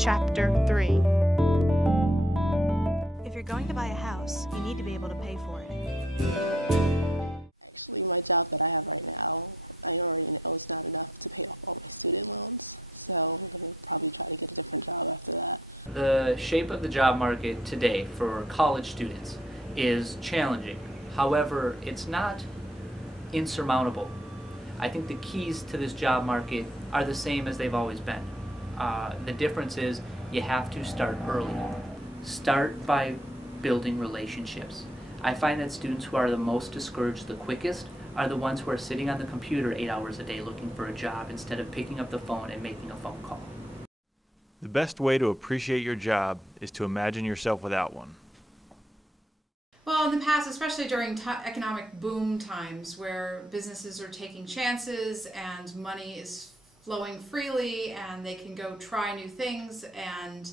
Chapter 3. If you're going to buy a house, you need to be able to pay for it. My job that I have right now, I really always not enough to pay off all the student loans, so I'm going to probably try to get a different job after that. The shape of the job market today for college students is challenging. However, it's not insurmountable. I think the keys to this job market are the same as they've always been. The difference is you have to start early. Start by building relationships. I find that students who are the most discouraged the quickest are the ones who are sitting on the computer 8 hours a day looking for a job instead of picking up the phone and making a phone call. The best way to appreciate your job is to imagine yourself without one. Well, in the past, especially during economic boom times where businesses are taking chances and money is flowing freely and they can go try new things and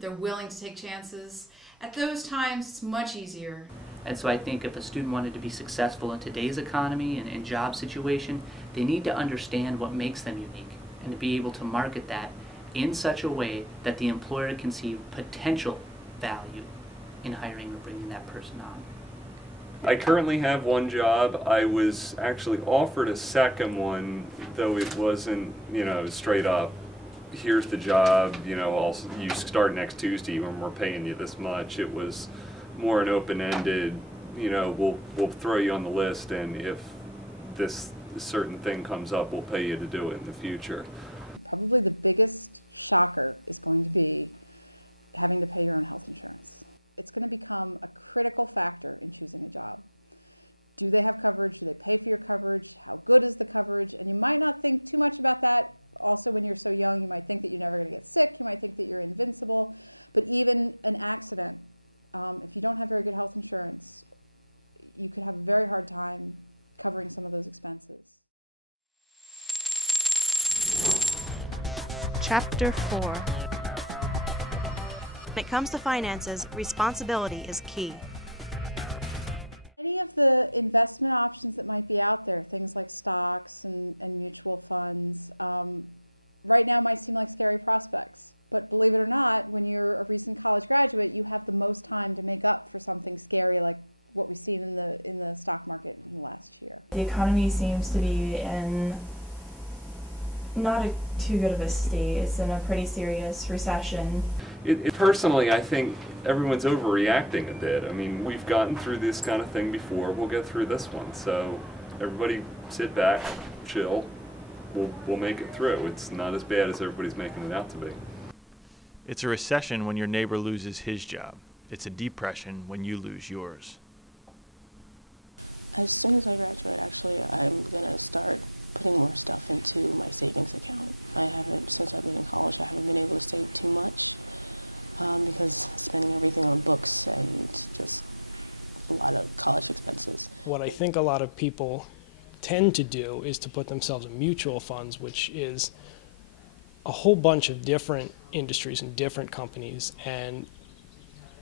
they're willing to take chances, at those times it's much easier. And so I think if a student wanted to be successful in today's economy and job situation, they need to understand what makes them unique and to be able to market that in such a way that the employer can see potential value in hiring or bringing that person on. I currently have one job. I was actually offered a second one, though it wasn't, straight up, here's the job, you start next Tuesday when we're paying you this much. It was more an open-ended, we'll throw you on the list, and if this certain thing comes up, we'll pay you to do it in the future. Chapter 4. When it comes to finances, responsibility is key. The economy seems to be in not too good of a state. It's in a pretty serious recession. Personally, I think everyone's overreacting a bit. I mean, we've gotten through this kind of thing before. We'll get through this one. So everybody sit back, chill. We'll make it through. It's not as bad as everybody's making it out to be. It's a recession when your neighbor loses his job. It's a depression when you lose yours. As soon as I want to say, I want to start putting this stuff into my savings account. I haven't, since I've been in college, I haven't been able to save too much because spending everything on books and just a lot of college expenses. What I think a lot of people tend to do is to put themselves in mutual funds, which is a whole bunch of different industries and different companies, and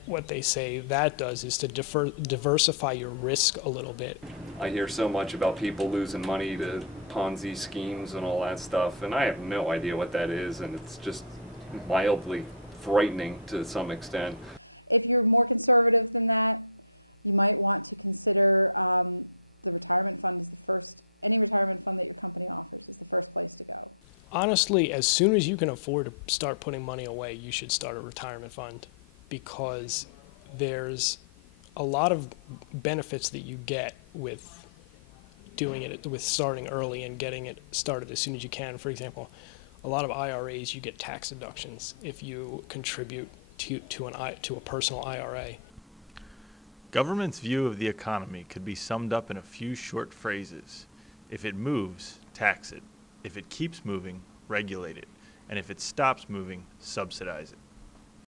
what they say that does is to diversify your risk a little bit. I hear so much about people losing money to Ponzi schemes and all that stuff, and I have no idea what that is, and it's just mildly frightening to some extent. Honestly, as soon as you can afford to start putting money away, you should start a retirement fund, because there's a lot of benefits that you get with doing it, with starting early and getting it started as soon as you can. For example, a lot of IRAs, you get tax deductions if you contribute to a personal IRA. Government's view of the economy could be summed up in a few short phrases. If it moves, tax it. If it keeps moving, regulate it. And if it stops moving, subsidize it.